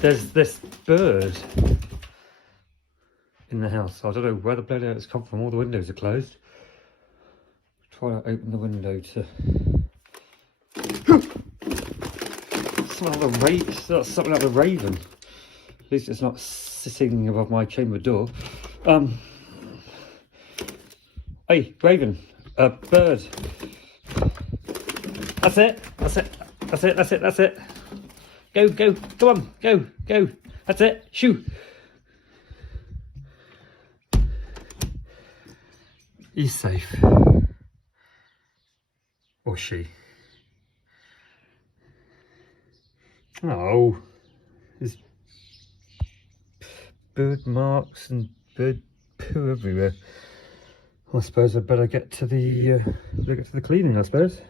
There's this bird in the house. I don't know where the bloody hell it's come from. All the windows are closed. Try to open the window to smell something like the raven. At least it's not sitting above my chamber door. Hey, raven, bird. That's it. That's it. That's it. That's it. That's it. Go, go, come on, go, go. That's it. Shoo. He's safe. Or she. Oh, there's bird marks and bird poo everywhere. I suppose I'd better get to the cleaning, I suppose.